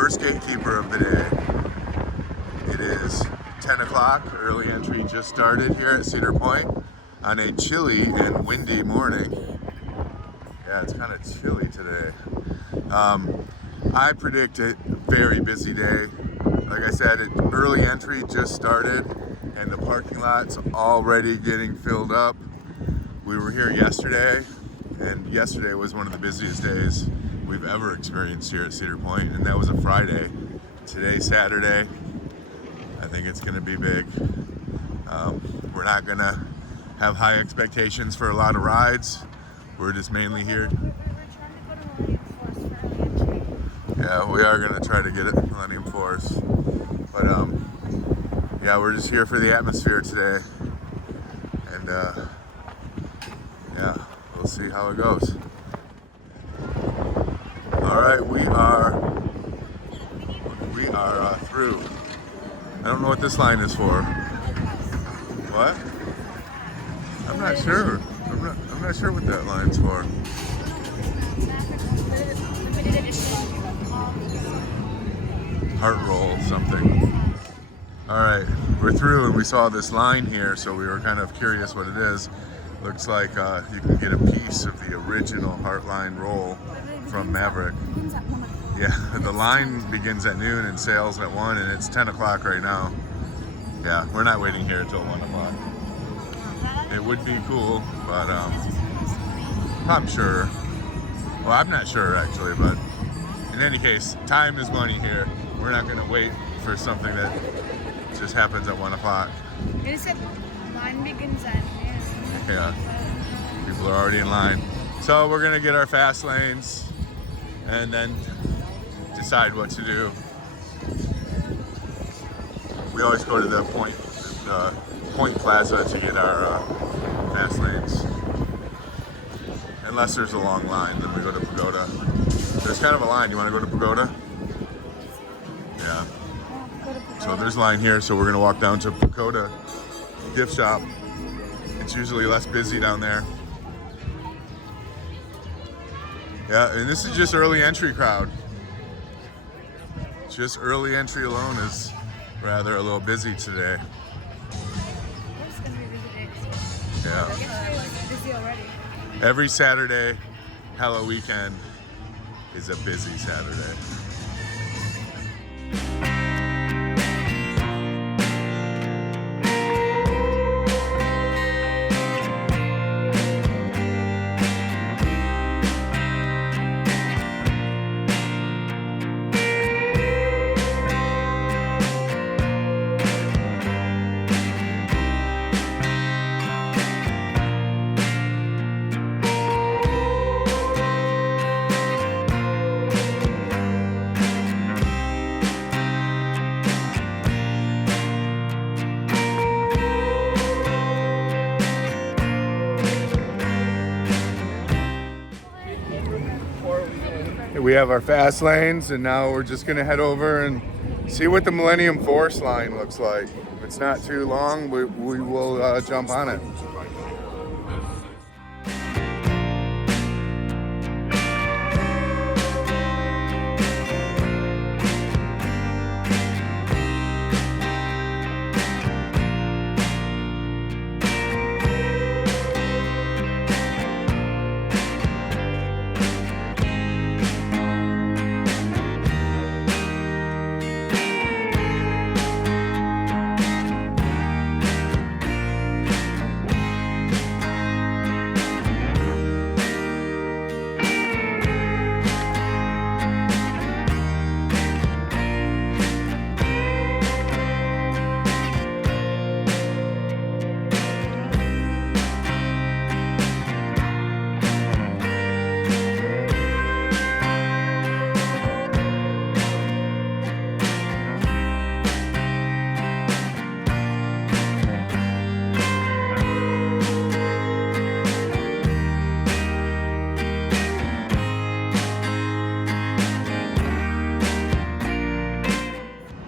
first gatekeeper of the day. It is 10 o'clock. Early entry just started here at Cedar Point on a chilly and windy morning. Yeah, it's kind of chilly today. I predict a very busy day. Like I said, early entry just started and the parking lot's already getting filled up. We were here yesterday, and yesterday was one of the busiest days we've ever experienced here at Cedar Point, and that was a Friday. Today's Saturday. I think it's going to be big. We're not going to have high expectations for a lot of rides. We're just mainly here. Yeah, we are going to try to get it Millennium Force. But yeah, we're just here for the atmosphere today. And yeah, we'll see how it goes. All right, we are through. I don't know what this line is for. What? I'm not sure. I'm not sure what that line's for. Heart roll something. All right, we're through, and we saw this line here, so we were kind of curious what it is. Looks like you can get a piece of the original Heartline Roll from Maverick. Yeah, the line begins at noon and sales at 1, and it's 10 o'clock right now. Yeah, we're not waiting here until 1 o'clock. It would be cool, but I'm sure. Well, I'm not sure actually, but in any case, time is money here. We're not going to wait for something that just happens at 1 o'clock. It said line begins at noon. Yeah, people are already in line. So we're going to get our fast lanes and then decide what to do. We always go to the Point Plaza to get our fast lanes. Unless there's a long line, then we go to Pagoda. There's kind of a line. You want to go to Pagoda? Yeah. So there's a line here, so we're going to walk down to Pagoda gift shop. It's usually less busy down there. Yeah, and this is just early entry crowd. Just early entry alone is rather a little busy today. It's going to be busy day. Yeah. It's busy already. Every Saturday, Halloweekend is a busy Saturday. We have our fast lanes, and now we're just gonna head over and see what the Millennium Force line looks like. If it's not too long, we will jump on it.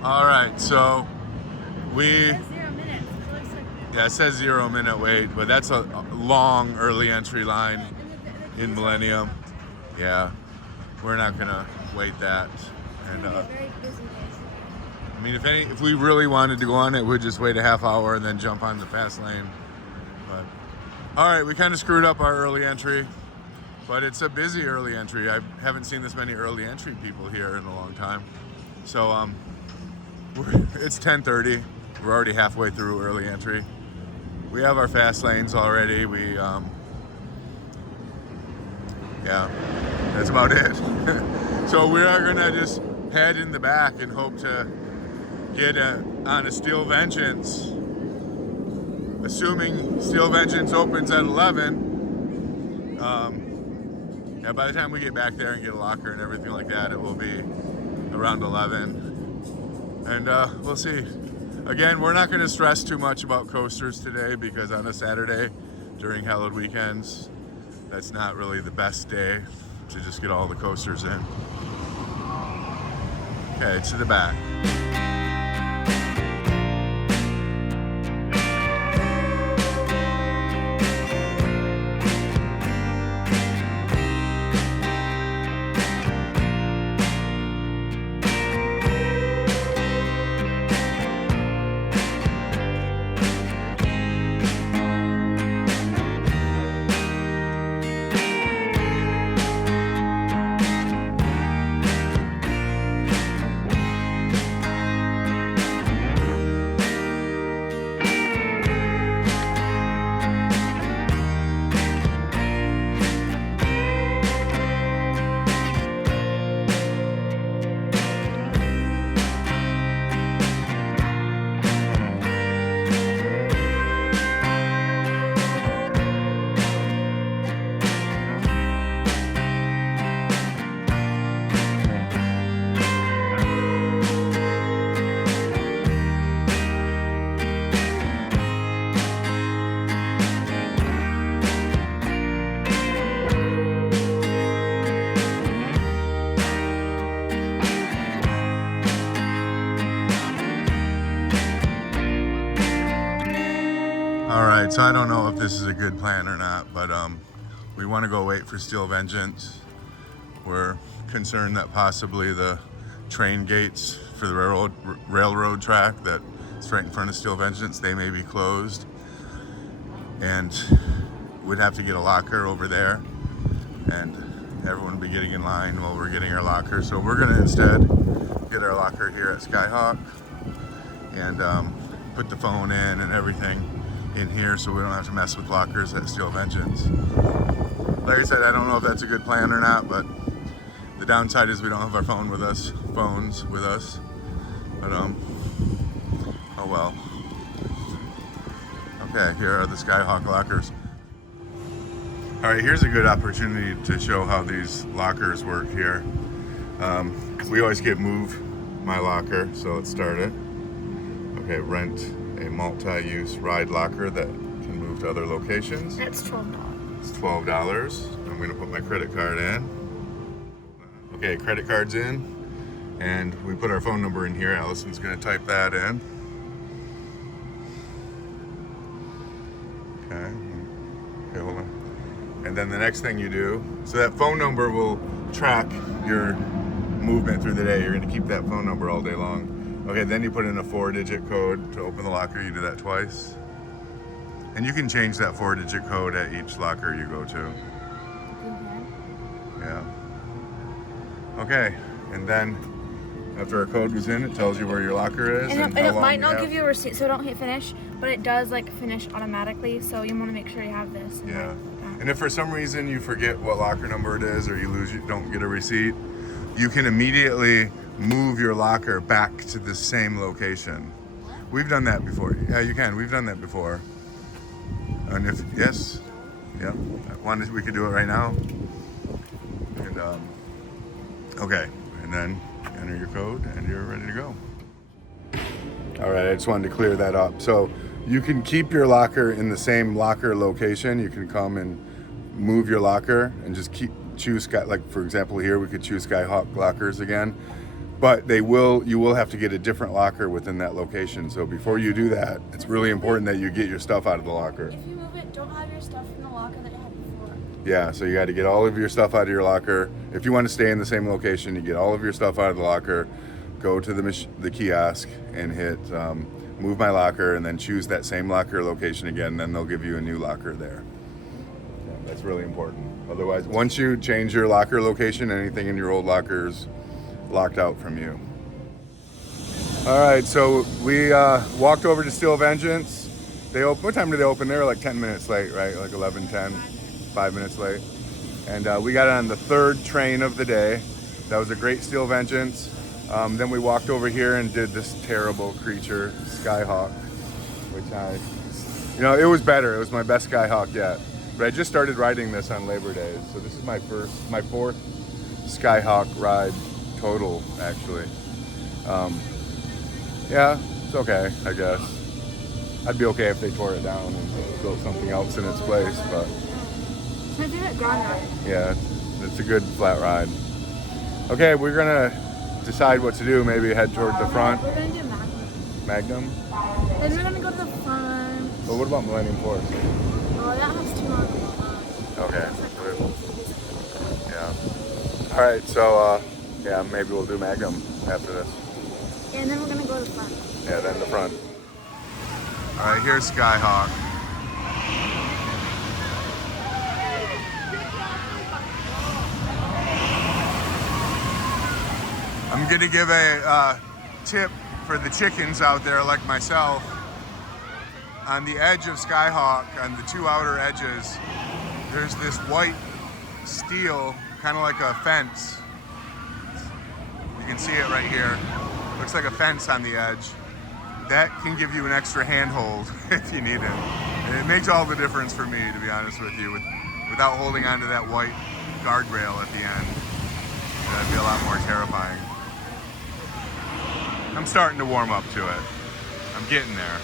All right, so we Yeah, it says 0 minute wait, but that's a long early entry line in Millennium. Yeah, we're not gonna wait that. And Very busy day. I mean, if we really wanted to go on it, we'd just wait a half hour and then jump on the fast lane. But all right, we kind of screwed up our early entry, but it's a busy early entry. I haven't seen this many early entry people here in a long time. So it's 10:30. We're already halfway through early entry. We have our fast lanes already. Yeah, that's about it. So we are gonna just head in the back and hope to get on a Steel Vengeance. Assuming Steel Vengeance opens at 11. Yeah, by the time we get back there and get a locker and everything like that, it will be around 11. And we'll see. Again, we're not gonna stress too much about coasters today because on a Saturday during Hallowed weekends, that's not really the best day to just get all the coasters in. Okay, to the back. So I don't know if this is a good plan or not, but we want to go wait for Steel Vengeance. We're concerned that possibly the train gates for the railroad track that's right in front of Steel Vengeance, they may be closed. And we'd have to get a locker over there, and everyone will be getting in line while we're getting our locker. So we're gonna instead get our locker here at Skyhawk and put the phone in and everything in here so we don't have to mess with lockers at Steel Vengeance. Like I said, I don't know if that's a good plan or not, but the downside is we don't have our phones with us. But oh well. Okay, here are the Skyhawk lockers. All right, here's a good opportunity to show how these lockers work here. We always get move my locker, so let's start it. Okay, rent a multi-use ride locker that can move to other locations. That's $12. It's $12. I'm gonna put my credit card in. Okay, credit card's in, and we put our phone number in here. Allison's gonna type that in. Okay, hold on. And then the next thing you do, so that phone number will track your movement through the day. You're gonna keep that phone number all day long. Okay, then you put in a 4-digit code to open the locker. You do that twice. And you can change that 4-digit code at each locker you go to. Yeah. Okay, and then after our code goes in, it tells you where your locker is. And it might not give you a receipt, so don't hit finish, but it does like finish automatically, so you want to make sure you have this. Yeah. And if for some reason you forget what locker number it is or you don't get a receipt, you can immediately move your locker back to the same location. We've done that before. Yeah, you can. We've done that before. And if yes, yeah, we could do it right now. And okay, and then enter your code, and you're ready to go. All right, I just wanted to clear that up. So you can keep your locker in the same locker location. You can come and move your locker and just choose like for example here we could choose Skyhawk lockers again. But you will have to get a different locker within that location. So before you do that, it's really important that you get your stuff out of the locker. If you move it, don't have your stuff in the locker that you had before. Yeah, so you got to get all of your stuff out of your locker. If you want to stay in the same location, you get all of your stuff out of the locker, go to the kiosk and hit move my locker, and then choose that same locker location again, then they'll give you a new locker there. Yeah, that's really important. Otherwise, once you change your locker location, anything in your old locker is locked out from you. All right, so we walked over to Steel Vengeance. What time did they open? They were like 10 minutes late, right? Like 11:10, 5 minutes late. And we got on the third train of the day. That was a great Steel Vengeance. Then we walked over here and did this terrible creature, Skyhawk, which it was better. It was my best Skyhawk yet. But I just started riding this on Labor Day, so this is my fourth Skyhawk ride total, actually. Yeah, it's okay, I guess. I'd be okay if they tore it down and built something else in its place, but So do it Barnyard. yeah, it's a good flat ride. Okay, we're gonna decide what to do. Maybe head toward the front. We're gonna do Magnum. Magnum? Then we're gonna go to the farm. But what about Millennium Force? Oh, that has too long of a line. Okay. That's like Yeah. All right, so yeah, maybe we'll do Magnum after this. and then we're gonna go to the front. Yeah, then the front. All right, here's Skyhawk. I'm gonna give a tip for the chickens out there like myself. On the edge of Skyhawk, on the two outer edges, there's this white steel, kind of like a fence. You can see it right here. Looks like a fence on the edge. That can give you an extra handhold if you need it. And it makes all the difference for me, to be honest with you, without holding onto that white guardrail at the end. That'd be a lot more terrifying. I'm starting to warm up to it. I'm getting there.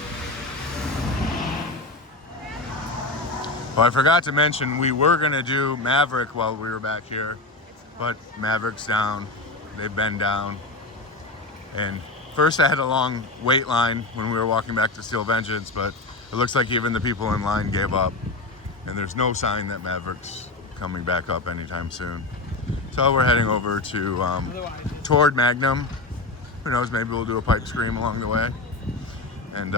Well, I forgot to mention we were gonna do Maverick while we were back here, but Maverick's down. They've been down. And first I had a long wait line when we were walking back to Steel Vengeance, but it looks like even the people in line gave up. And there's no sign that Maverick's coming back up anytime soon. So we're heading over to toward Magnum. Who knows, maybe we'll do a pipe scream along the way. And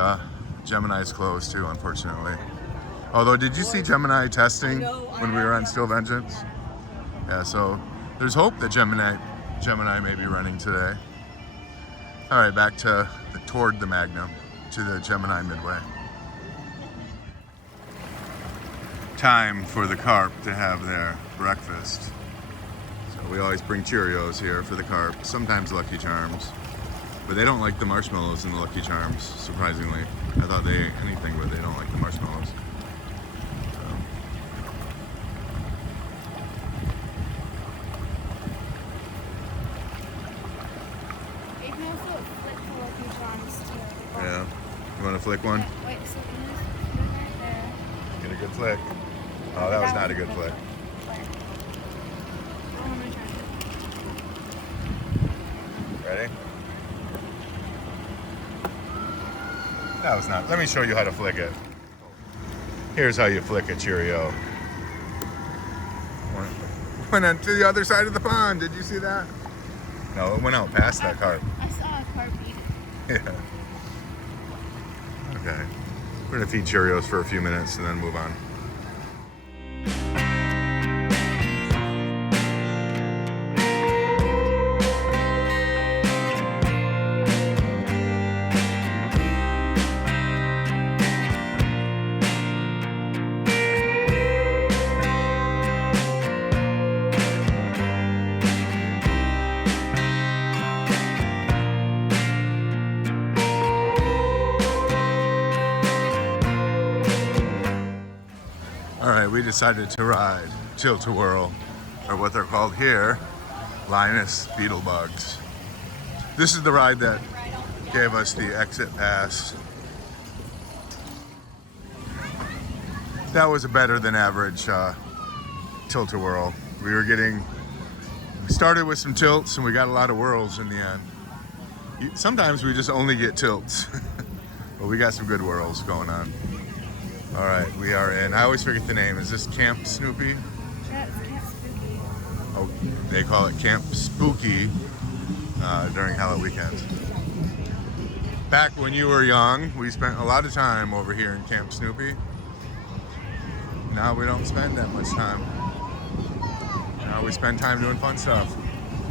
Gemini's closed too, unfortunately. Although, did you see Gemini testing when we were on Steel Vengeance? Yeah, so there's hope that Gemini may be running today. All right, back to toward the Magnum, to the Gemini Midway. Time for the Carp to have their breakfast. So we always bring Cheerios here for the Carp, sometimes Lucky Charms. But they don't like the marshmallows in the Lucky Charms, surprisingly. I thought they ate anything, but they don't like the marshmallows. You can also flick the Lucky Charms too. Yeah. You want to flick one? Wait, so can you right there? Get a good flick. Oh, that was not a good flick. I'm gonna try it. Ready? That was not. Let me show you how to flick it. Here's how you flick a Cheerio. Went on to the other side of the pond. Did you see that? No, it went out past that carp. I saw a carp eat it. Yeah. Okay. We're gonna feed Cheerios for a few minutes and then move on. We decided to ride Tilt-A-Whirl, or what they're called here, Linus Beetlebugs. This is the ride that gave us the exit pass. That was a better than average Tilt-A-Whirl. We started with some tilts and we got a lot of whirls in the end. Sometimes we just only get tilts, but we got some good whirls going on. All right, we are in, I always forget the name. Is this Camp Snoopy? they call it Camp Spooky during Halloweekend. Back when you were young, we spent a lot of time over here in Camp Snoopy. Now we don't spend that much time. Now we spend time doing fun stuff.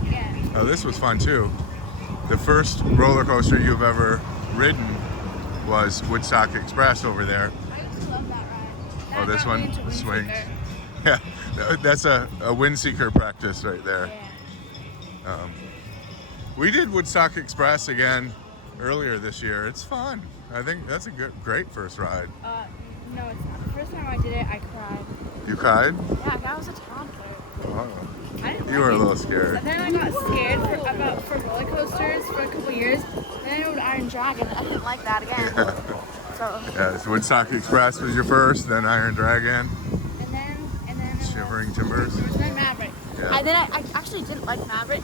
Yeah. Oh, this was fun too. The first roller coaster you've ever ridden was Woodstock Express over there. I used to love that ride. Oh, this got me one into swings. Windseeker. Yeah, that's a Windseeker practice right there. Yeah. We did Woodstock Express again earlier this year. It's fun. I think that's a great first ride. No, it's not. The first time I did it, I cried. You cried? Yeah, that was a toddler. Oh. I didn't You were a like little it. scared. And then I got scared for roller coasters for a couple years. Then I rode Iron Dragon. I didn't like that again. Yeah. So. Yeah, so Woodstock Express was your first, then Iron Dragon, And then. Shivering Timbers. And then Maverick. Yeah. I actually didn't like Maverick.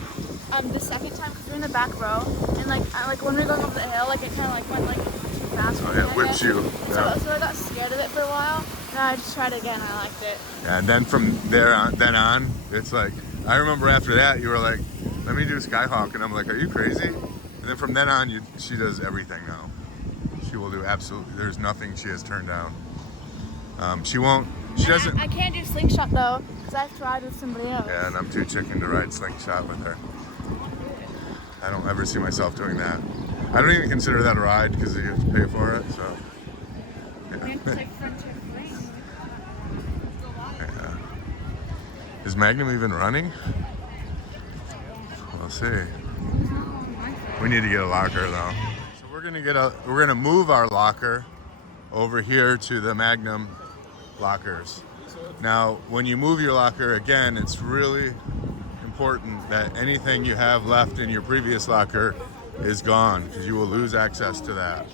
The second time because we were in the back row and like when we were going up the hill, like it kind of like went like too fast. Oh, yeah, it whips you. Yeah. So I got scared of it for a while. And I just tried it again. I liked it. Yeah, and then from there on, it's like, I remember after that, you were like, let me do Skyhawk. And I'm like, are you crazy? And then from then on, she does everything now. She will do absolutely, there's nothing she has turned down. She doesn't. I can't do slingshot though, because I've tried with somebody else. Yeah, and I'm too chicken to ride slingshot with her. I don't ever see myself doing that. I don't even consider that a ride because you have to pay for it, so. We have to take Frontier Freight. Yeah. Is Magnum even running? We'll see. We need to get a locker though. So we're gonna move our locker over here to the Magnum lockers. Now, when you move your locker again, it's really important that anything you have left in your previous locker is gone because you will lose access to that,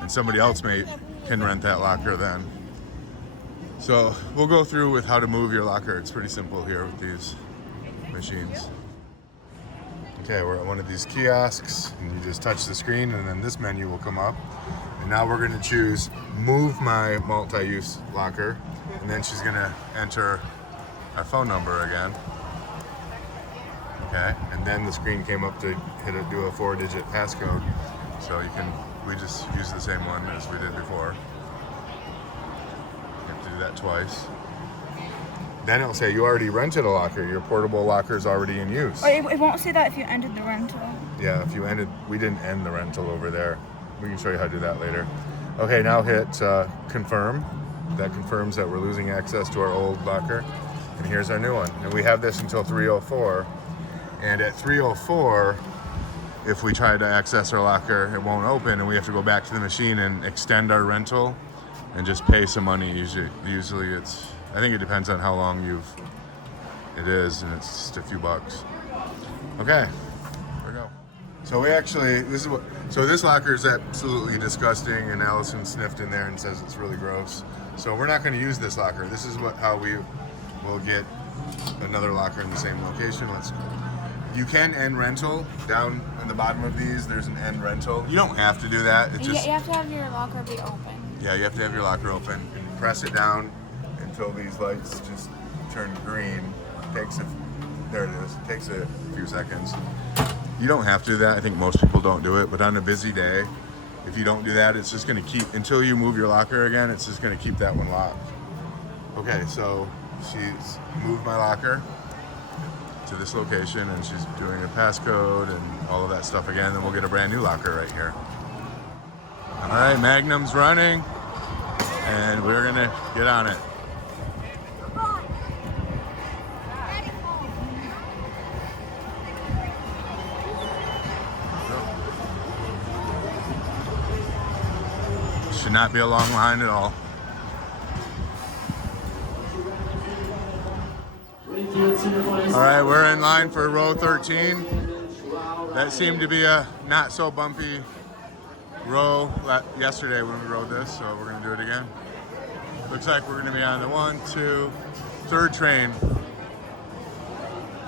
and somebody else can rent that locker then. So we'll go through with how to move your locker. It's pretty simple here with these machines. Okay, we're at one of these kiosks and you just touch the screen and then this menu will come up. And now we're gonna choose move my multi-use locker, and then she's gonna enter our phone number again. Okay, and then the screen came up to do a 4-digit passcode. So we just use the same one as we did before. You have to do that twice. Then it'll say you already rented a locker. Your portable locker is already in use. Or it won't say that if you ended the rental. Yeah, we didn't end the rental over there. We can show you how to do that later. Okay, now hit confirm. That confirms that we're losing access to our old locker. And here's our new one. And we have this until 3:04. And at 3:04, if we try to access our locker, it won't open and we have to go back to the machine and extend our rental and just pay some money. Usually I think it depends on how long it is, and it's just a few bucks. Okay, here we go. So this locker is absolutely disgusting, and Allison sniffed in there and says it's really gross. So we're not going to use this locker. This is how we will get another locker in the same location. You can end rental down in the bottom of these. There's an end rental. You don't have to do that. You have to have your locker be open. Yeah, you have to have your locker open. And press it down until these lights just turn green. There it is. It takes a few seconds. You don't have to do that. I think most people don't do it. But on a busy day, if you don't do that, it's just going to keep, until you move your locker again, it's just going to keep that one locked. Okay, so she's moved my locker to this location, and she's doing a passcode and all of that stuff again. Then we'll get a brand new locker right here. All right, Magnum's running, and we're gonna get on it. Should not be a long line at all. All right, we're in line for row 13. That seemed to be a not so bumpy row yesterday when we rode this, so we're gonna do it again. Looks like we're gonna be on the 1, 2, 3rd train.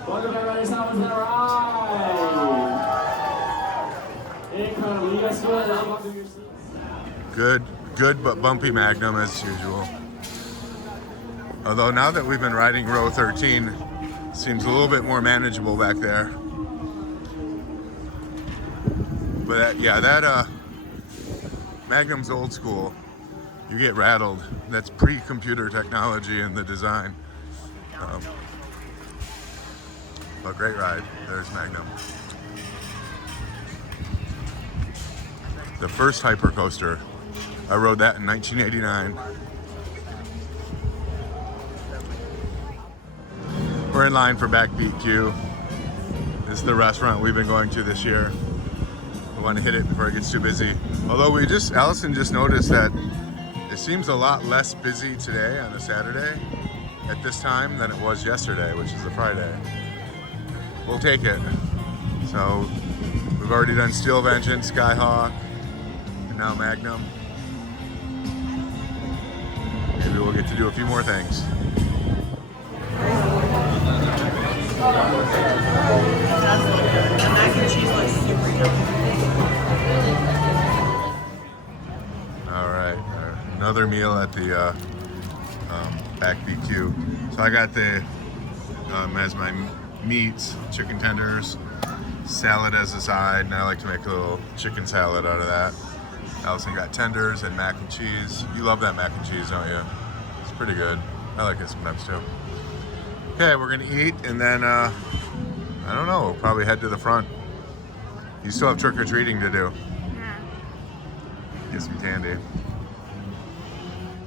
Welcome everybody, someone's gonna ride. Incredible, you guys go ahead and up to your seats. Good but bumpy Magnum as usual. Although now that we've been riding row 13 Seems a little bit more manageable back there. But that Magnum's old school. You get rattled. That's pre-computer technology in the design. But great ride. There's Magnum. The first hypercoaster. I rode that in 1989. We're in line for Backbeat Q. This is the restaurant we've been going to this year. I want to hit it before it gets too busy. Although Allison just noticed that it seems a lot less busy today on a Saturday at this time than it was yesterday, which is a Friday. We'll take it. So we've already done Steel Vengeance, Skyhawk, and now Magnum. Maybe we'll get to do a few more things. The mac and cheese looks super yummy. All right, another meal at the Backbeat Q. So I got the as my meats, chicken tenders, salad as a side, and I like to make a little chicken salad out of that. Allison got tenders and mac and cheese. You love that mac and cheese, don't you? It's pretty good. I like it sometimes too. Okay, we're gonna eat, and then I don't know, we'll probably head to the front. You still have trick-or-treating to do. Yeah. Get some candy.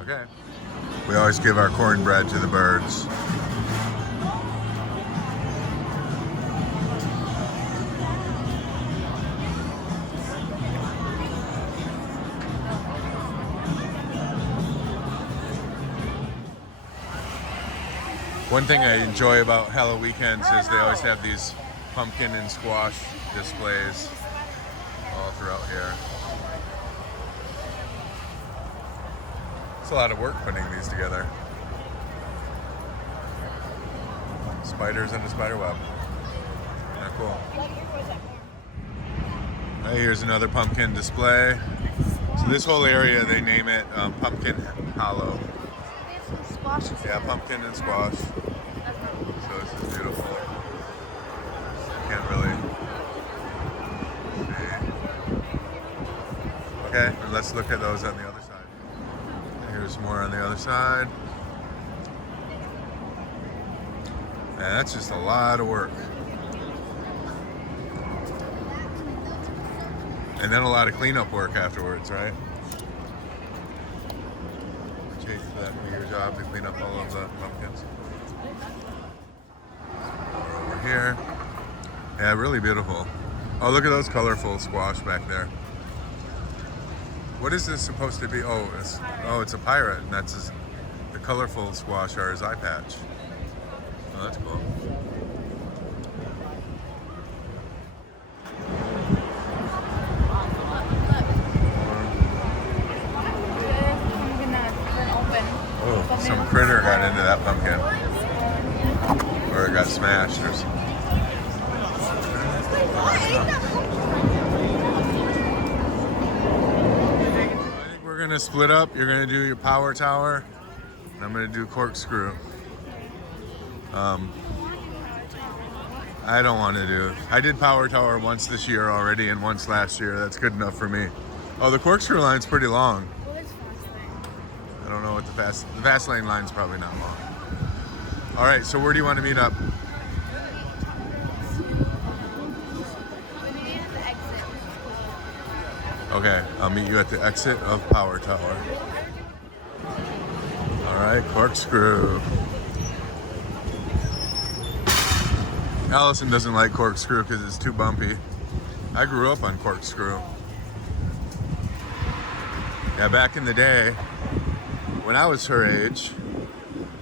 Okay. We always give our cornbread to the birds. One thing I enjoy about Halloweekends is they always have these pumpkin and squash displays all throughout here. It's a lot of work putting these together. Spiders in a spider web. Not cool. Hey, here's another pumpkin display. So this whole area, they name it Pumpkin Hallow. Yeah, pumpkin and squash. So this is beautiful. Can't really see. Okay, let's look at those on the other side. Here's more on the other side. Man, that's just a lot of work. And then a lot of cleanup work afterwards, right? Chase, that be your job to clean up all of the pumpkins. Over here. Yeah, really beautiful. Oh, look at those colorful squash back there. What is this supposed to be? Oh, it's a pirate, and that's the colorful squash are his eye patch. Oh, that's cool. Oh, some critter got into that pumpkin. Or it got smashed or something. I think we're gonna split up. You're gonna do your Powertower, and I'm gonna do Corkscrew. I don't want to do. I did Powertower once this year already and once last year. That's good enough for me. Oh, the Corkscrew line's pretty long. I don't know what the fast lane line's probably not long. All right, so where do you want to meet up? Okay, I'll meet you at the exit of Powertower. All right, Corkscrew. Allison doesn't like Corkscrew because it's too bumpy. I grew up on Corkscrew. Yeah, back in the day, when I was her age,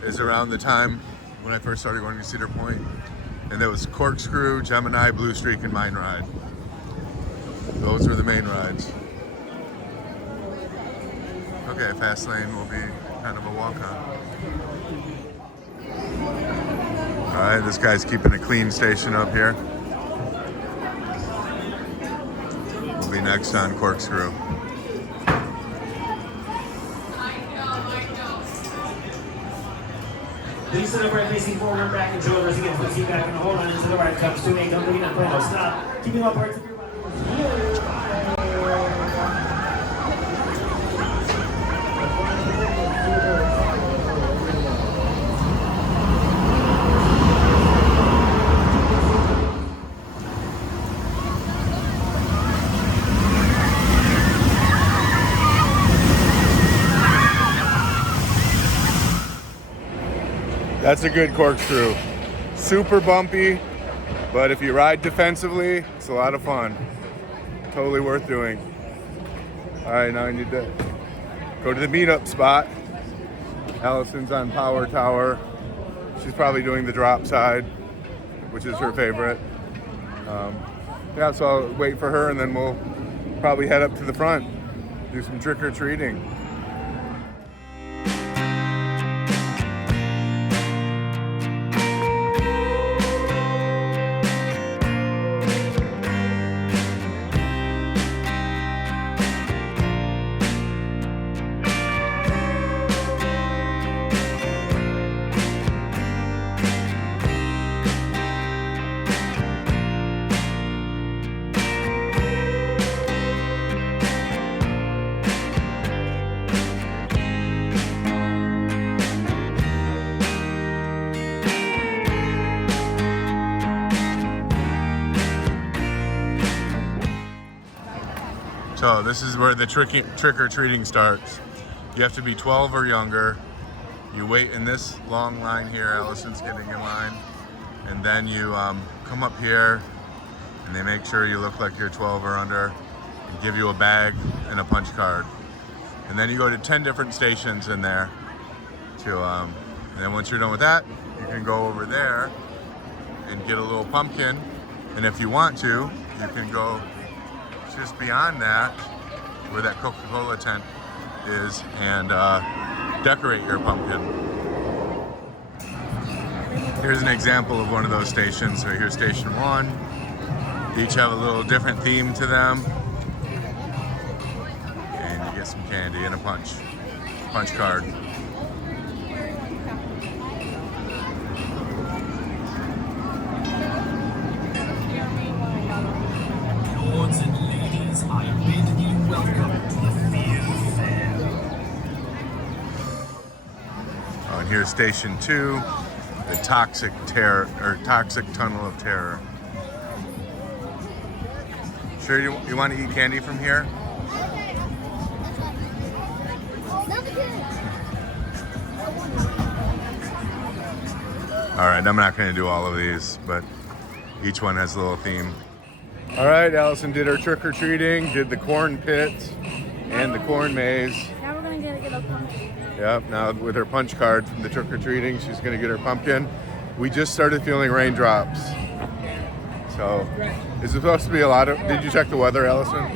is around the time when I first started going to Cedar Point, and there was Corkscrew, Gemini, Blue Streak, and Mine Ride. Those were the main rides. Okay, fast lane will be kind of a walk-on. All right, this guy's keeping a clean station up here. We'll be next on Corkscrew. Please sit upright, facing forward, back and shoulders again. Foot seat back and hold on into the right cups to make. Don't forget to plan. Stop. Keeping all parts of your body. That's a good corkscrew. Super bumpy, but if you ride defensively, it's a lot of fun. Totally worth doing. All right, now I need to go to the meetup spot. Allison's on Powertower. She's probably doing the drop side, which is her favorite. Yeah, so I'll wait for her and then we'll probably head up to the front, do some trick-or-treating. So this is where the trick-or-treating starts. You have to be 12 or younger. You wait in this long line here. Allison's getting in line. And then you come up here and they make sure you look like you're 12 or under and give you a bag and a punch card. And then you go to 10 different stations in there. And then once you're done with that, you can go over there and get a little pumpkin. And if you want to, you can go just beyond that, where that Coca-Cola tent is, and decorate your pumpkin. Here's an example of one of those stations. So here's station 1. Each have a little different theme to them. And you get some candy and a punch card. Lords and ladies, I bid you welcome to the Field Fair. Oh, and here's station 2, the Toxic Tunnel of Terror. Sure, you want to eat candy from here? All right, I'm not going to do all of these, but each one has a little theme. All right, Allison did her trick-or-treating, did the corn pit and the corn maze. Now we're gonna get a pumpkin. Yep, now with her punch card from the trick-or-treating, she's gonna get her pumpkin. We just started feeling raindrops. So, is it supposed to be a lot of, did you check the weather, Allison?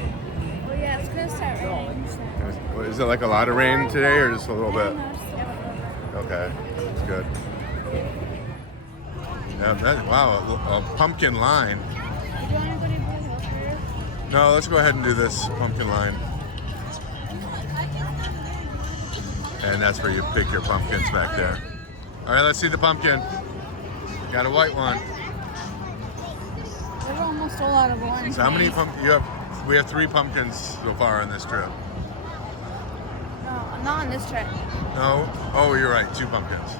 Well, yeah, it's gonna start raining. So. Is it like a lot of rain today or just a little bit? Okay, that's good. Yeah, wow, a pumpkin line. Do you want to go to Blue Hill first? No, let's go ahead and do this pumpkin line. And that's where you pick your pumpkins back there. All right, let's see the pumpkin. Got a white one. We're almost all out of one. So how many pumpkins you have? We have 3 pumpkins so far on this trip. No, not on this trip. No? Oh, you're right, 2 pumpkins.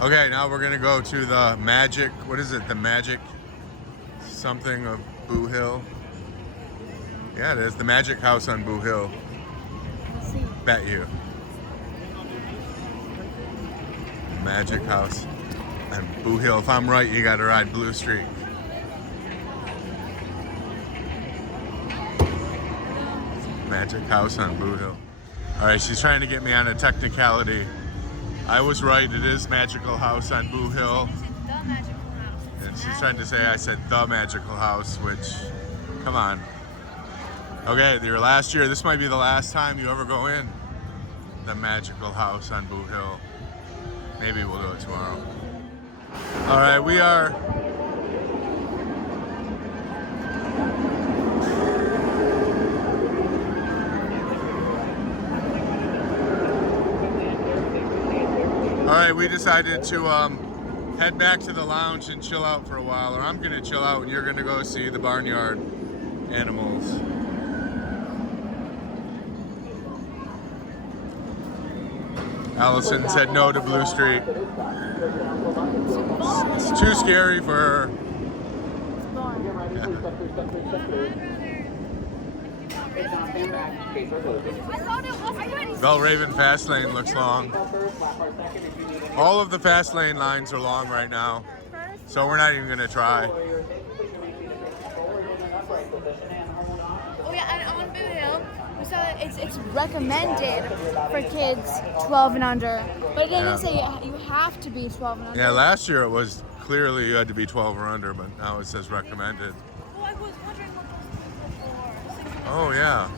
Okay, now we're gonna go to the magic, what is it? The magic something of Boo Hill. Yeah, it is. The magic house on Boo Hill. Let's see. Bet you. Magic house on Boo Hill. If I'm right, you gotta ride Blue Streak. Magic house on Boo Hill. All right, she's trying to get me on a technicality. I was right, it is Magical House on Boo Hill. The magical house. And she's trying to say I said the Magical House, which, come on. Okay, your last year, this might be the last time you ever go in the Magical House on Boo Hill. Maybe we'll do it tomorrow. All right, we are All right, we decided to head back to the lounge and chill out for a while, or I'm gonna chill out and you're gonna go see the Barnyard animals. Allison said no to Blue Street. It's too scary for her. Bell Raven fast lane looks long. All of the fast lane lines are long right now, so we're not even going to try. Oh yeah, and on Boot Hill, we saw that it's recommended for kids 12 and under, but it doesn't say you have to be 12 and under. Yeah, last year it was clearly you had to be 12 or under, but now it says recommended. Oh, I was wondering what those things were for. Oh yeah.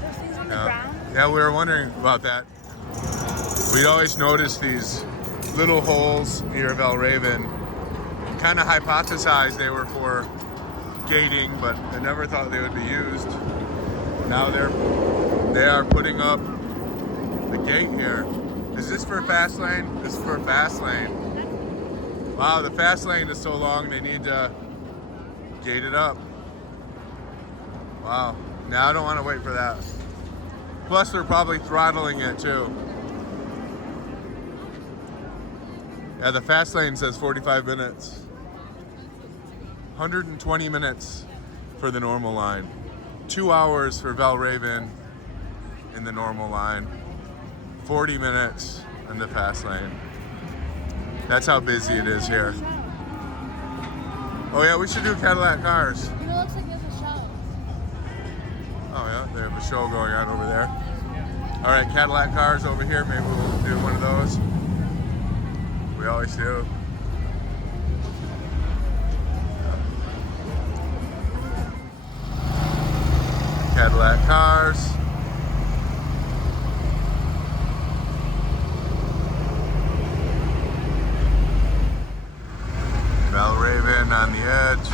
Those things on the ground? Yeah, we were wondering about that. We'd always notice these little holes near Bell Raven. Kind of hypothesized they were for gating, but I never thought they would be used. Now they are putting up the gate here. Is this for fast lane? This is for fast lane. Wow, the fast lane is so long they need to gate it up. Wow. Now I don't want to wait for that. Plus they're probably throttling it too. Yeah, the fast lane says 45 minutes. 120 minutes for the normal line. 2 hours for Bell Raven in the normal line. 40 minutes in the fast lane. That's how busy it is here. Oh yeah, we should do Cadillac Cars. You know, it looks like there's a show. Oh yeah, they have a show going on over there. All right, Cadillac Cars over here. Maybe we'll do one of those. We always do. Cadillac Cars. Bell Raven on the edge.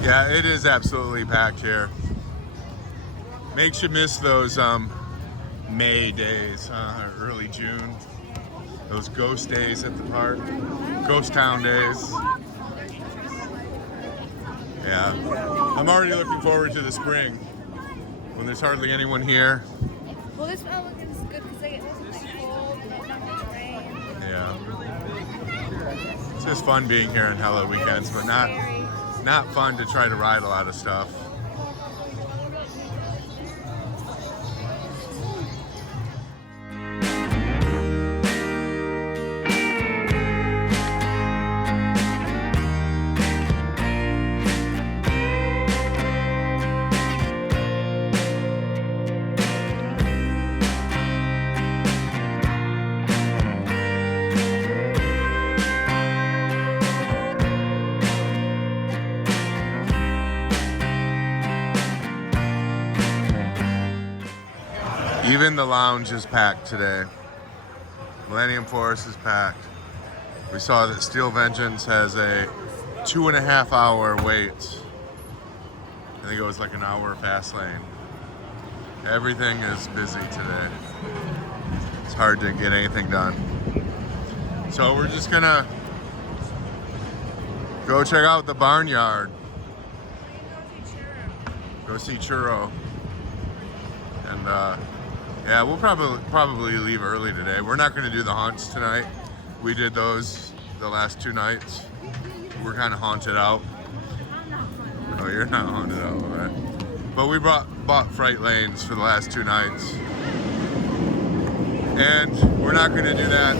Yeah, it is absolutely packed here. Makes you miss those May days, or early June. Those ghost days at the park, ghost town days. Yeah, I'm already looking forward to the spring when there's hardly anyone here. Well, this one looks good because it wasn't like cold and not much rain. Yeah, it's just fun being here on Hallow weekends, but not fun to try to ride a lot of stuff. Even the lounge is packed today. Millennium Forest is packed. We saw that Steel Vengeance has a 2.5 hour wait. I think it was like an hour fast lane. Everything is busy today. It's hard to get anything done. So we're just gonna go check out the Barnyard. Go see Churro. And yeah, we'll probably leave early today. We're not going to do the haunts tonight. We did those the last 2 nights. We're kind of haunted out. Oh, you're not haunted out, all right. But we bought freight lanes for the last 2 nights. And we're not going to do that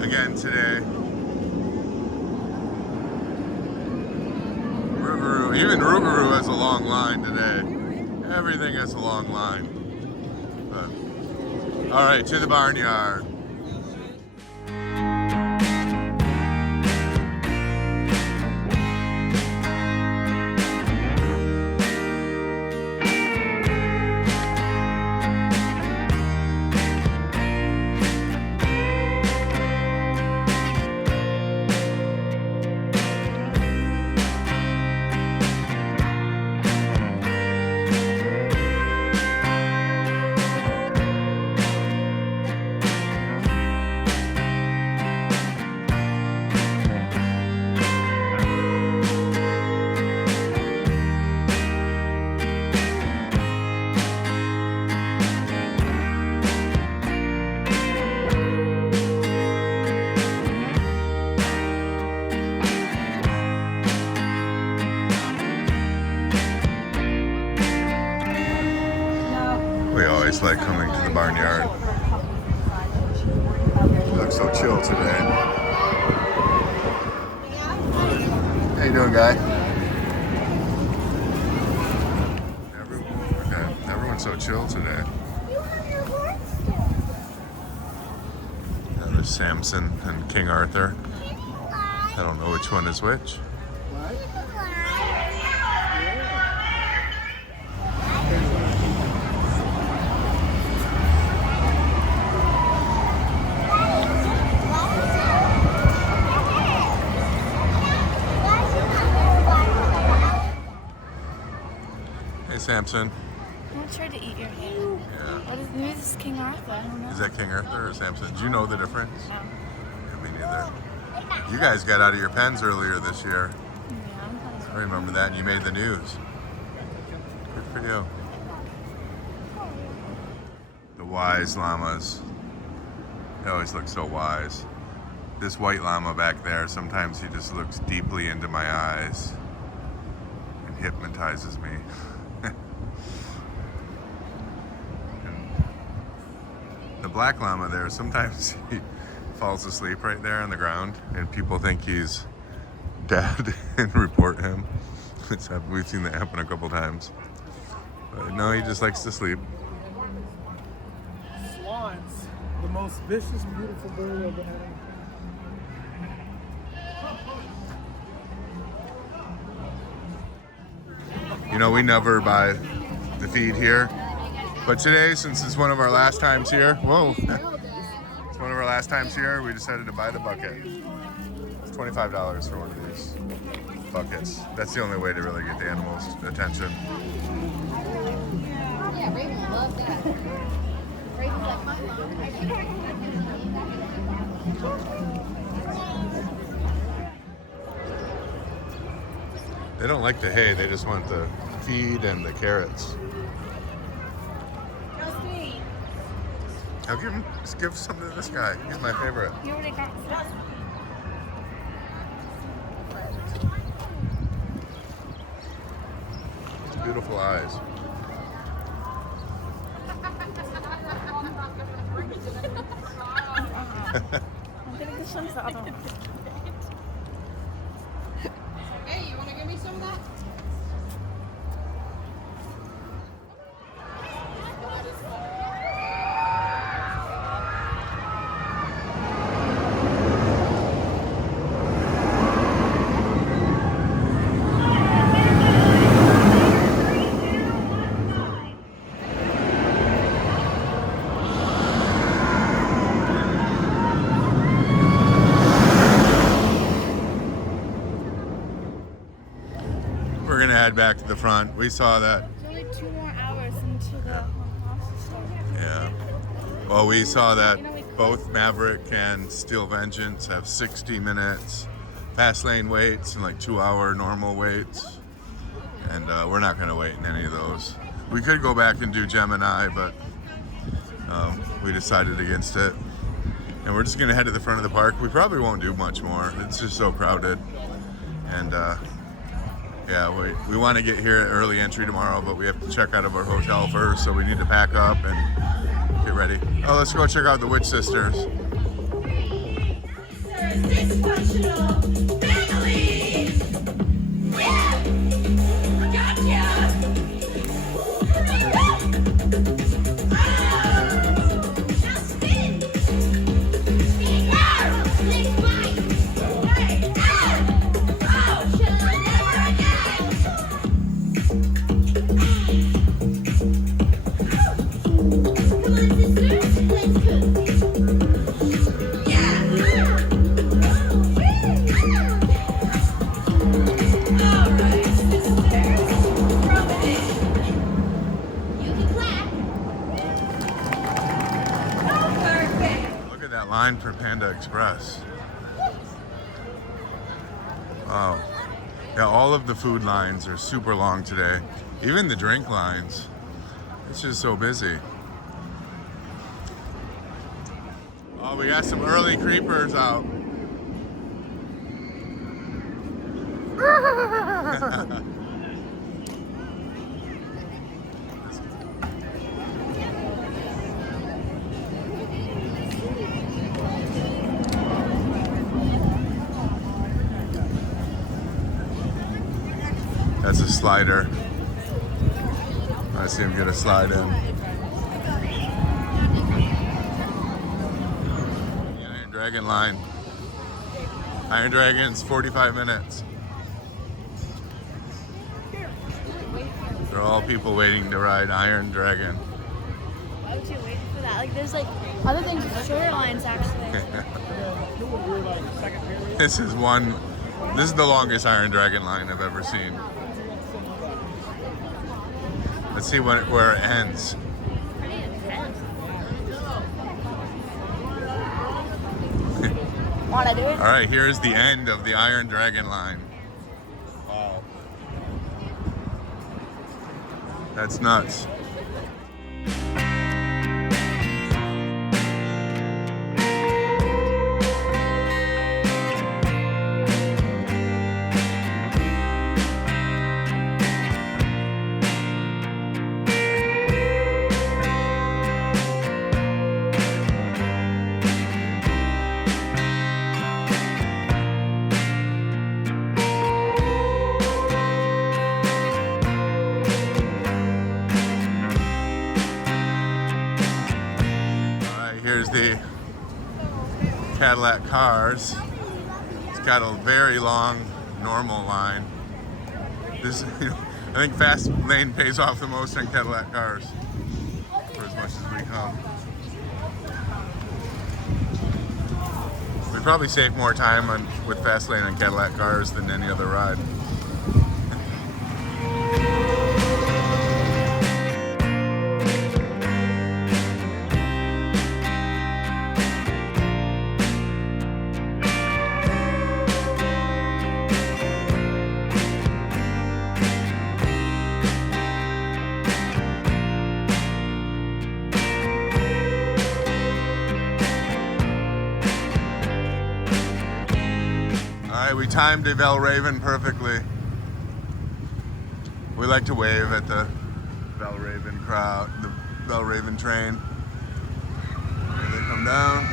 again today. Even Rougarou has a long line today. Everything has a long line. But, all right, to the Barnyard. Barnyard. You look so chill today. How you doing, guy? Everyone's so chill today. And there's Samson and King Arthur. I don't know which one is which. Hey, Samson. I'm trying to eat your hand. Yeah. What is, maybe this is King Arthur. I don't know. Is that King Arthur or Samson? Do you know the difference? No. Yeah, me neither. You guys got out of your pens earlier this year. Yeah, I remember that, and you made the news. Good for you. The wise llamas. They always look so wise. This white llama back there, sometimes he just looks deeply into my eyes and hypnotizes me. The black llama there, sometimes he falls asleep right there on the ground and people think he's dead and report him. We've seen that happen a couple times. But no, he just likes to sleep. Swans, the most vicious, beautiful bird of the night. You know, we never buy the feed here. But today, since it's one of our last times here, whoa, it's one of our last times here, we decided to buy the bucket. It's $25 for one of these buckets. That's the only way to really get the animals' attention. Yeah, Raven will love that. Raven's like, my mom. They don't like the hay, they just want the feed and the carrots. I'll give some to this guy. He's my favorite. You already got some. His beautiful eyes. I'm gonna give some to the other one. Hey, you want to give me some of that? We're gonna head back to the front. We saw that. It's only 2 more hours into the hospital. Yeah. Well, we saw that both Maverick and Steel Vengeance have 60 minutes fast lane waits and like 2-hour normal waits. And we're not gonna wait in any of those. We could go back and do Gemini, but we decided against it. And we're just gonna head to the front of the park. We probably won't do much more. It's just so crowded. And yeah, we want to get here at early entry tomorrow, but we have to check out of our hotel first, so we need to pack up and get ready. Oh, let's go check out the Witch Sisters. Dysfunctional family. Yeah, gotcha. Justin, speak out. Please fight. Hey, oh, shall I never again? Come on, sisters, let's cook. Yeah. All right, sisters, rub it in. You can clap. Oh, perfect. Look at that line for Panda Express. Wow. Yeah, all of the food lines are super long today. Even the drink lines. It's just so busy. Oh, we got some early creepers out. slider. I see him get a slide in. The Iron Dragon line. Iron Dragon's 45 minutes. They're all people waiting to ride Iron Dragon. Why would you wait for that? Like, there's like other things with shorter lines actually. This is the longest Iron Dragon line I've ever seen. Let's see where it ends. Wanna do it? All right, here's the end of the Iron Dragon line. Wow. That's nuts. Here's the Cadillac Cars. It's got a very long normal line. This, I think fast lane pays off the most on Cadillac Cars for as much as we come. We probably save more time with fast lane on Cadillac Cars than any other ride. We timed the Valraven perfectly. We like to wave at the Valraven crowd, the Valraven train. Here they come down.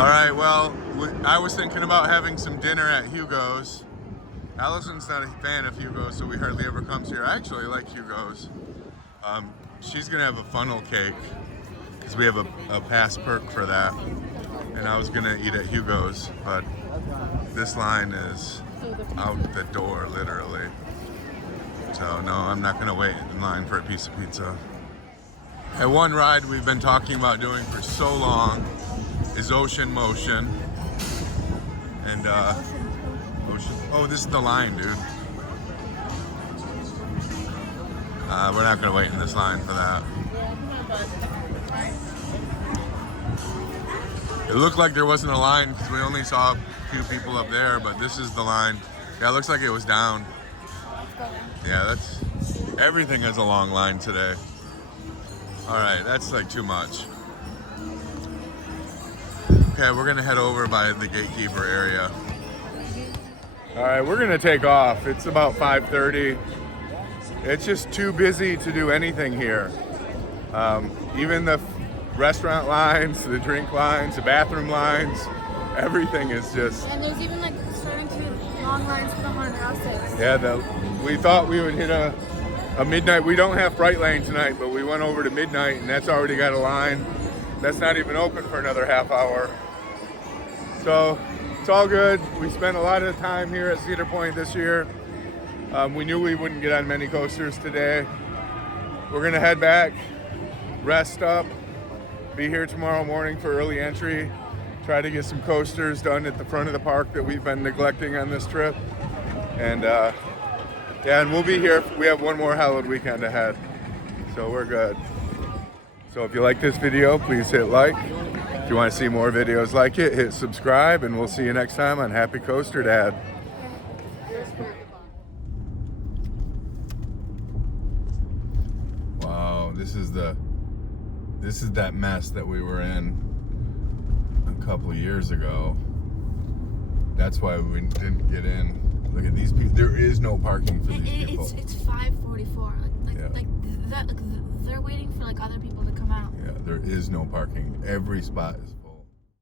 Alright, well, I was thinking about having some dinner at Hugo's. Allison's not a fan of Hugo's, so we hardly ever comes here. I actually like Hugo's. She's gonna have a funnel cake, because we have a pass perk for that. And I was gonna eat at Hugo's, but this line is out the door, literally. So no, I'm not gonna wait in line for a piece of pizza. And one ride we've been talking about doing for so long is Ocean Motion. And Ocean, oh, this is the line, dude. We're not gonna wait in this line for that. It looked like there wasn't a line because we only saw a few people up there, but this is the line. Yeah, it looks like it was down. Yeah, everything has a long line today. All right, that's like too much. Okay, we're gonna head over by the gatekeeper area. All right, we're gonna take off. It's about 5:30. It's just too busy to do anything here. Even the restaurant lines, the drink lines, the bathroom lines, everything is just... And there's even like starting to be long lines for the haunted houses. Yeah, We thought we would hit a midnight. We don't have Fright Lane tonight, but we went over to midnight, and that's already got a line. That's not even open for another half hour. So it's all good. We spent a lot of time here at Cedar Point this year. We knew we wouldn't get on many coasters today. We're gonna head back, rest up, be here tomorrow morning for early entry, try to get some coasters done at the front of the park that we've been neglecting on this trip. And yeah, and we'll be here. We have one more Hallowed weekend ahead, so we're good. So if you like this video, please hit like. If you want to see more videos like it, hit subscribe, and we'll see you next time on Happy Coaster Dad. Wow, this is that mess that we were in a couple of years ago. That's why we didn't get in. Look at these people. There is no parking for these people. It's 5:44. Yeah. They're waiting for like other people to come out. Yeah, there is no parking. Every spot is